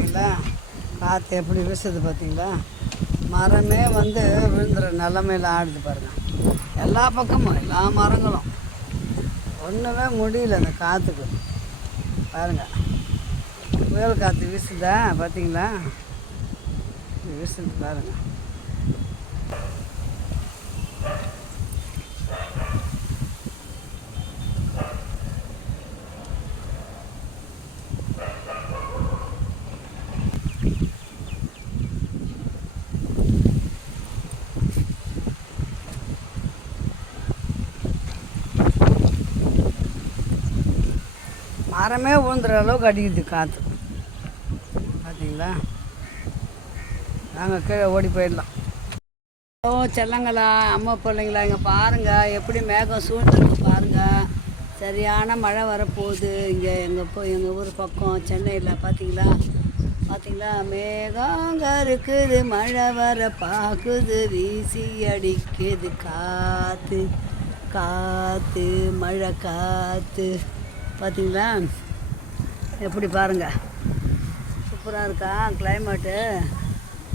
பார்த்தீங்களா? காற்று எப்படி வீசுது பார்த்தீங்களா? மரமே வந்து விழுந்துற நிலமையில் ஆடுது பாருங்கள். எல்லா பக்கமும் எல்லா மரங்களும் ஒன்றுமே முடியல அந்த காற்றுக்கு. பாருங்கள், புயல் காற்று வீசுதா பார்த்தீங்களா? வீசுது பாருங்கள். மரமே விழுந்துற அளவுக்கு அடிக்குது காற்று பார்த்தீங்களா? நாங்கள் கீழே ஓடி போயிடலாம். ஓ செல்லங்களா, அம்மா பிள்ளைங்களா, இங்கே பாருங்கள் எப்படி மேகம் சூழ்ந்துருக்கு பாருங்கள். சரியான மழை வரப்போகுது. இங்கே எங்கள் ஊர் பக்கம் சென்னையில் பார்த்தீங்களா? மேகம் இருக்குது, மழை வர பார்க்குது, வீசி அடிக்குது காற்று காற்று மழை காற்று. பார்த்தீங்களா எப்படி பாருங்கள், சூப்பராக இருக்கா கிளைமேட்டு.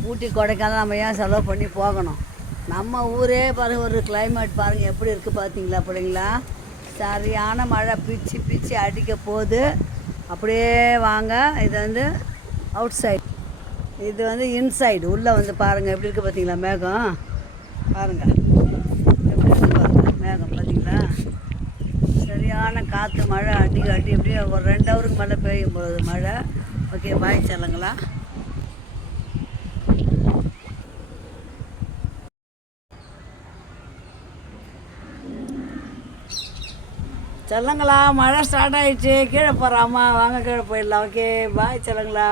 ஊட்டி கொடைக்கானல் நம்ம ஏன் செலவு பண்ணி போகணும்? நம்ம ஊரே பாருங்கள், ஒரு கிளைமேட் பாருங்கள் எப்படி இருக்குது பார்த்தீங்களா பிள்ளைங்களா? சரியான மழை பிச்சு பிச்சு அடிக்க போகுது. அப்படியே வாங்க, இது வந்து அவுட் சைடு, இது வந்து இன்சைடு. உள்ளே வந்து பாருங்கள் எப்படி இருக்குது பார்த்தீங்களா? மேகம் பாருங்கள் எப்படி இருக்குது பாருங்கள், மேகம் பார்த்தீங்களா? சரியான காற்று மழை அடி எப்படியும் ஒரு 2 ஹவருக்கு மேலே பெய்யும் போது மழை. ஓகே, பாய் செல்லுங்களா. செல்லுங்களா, மழை ஸ்டார்ட் ஆகிடுச்சு. கீழே போகிறாமா, வாங்க கீழே போயிடலாம். ஓகே, பாய் செல்லுங்களா.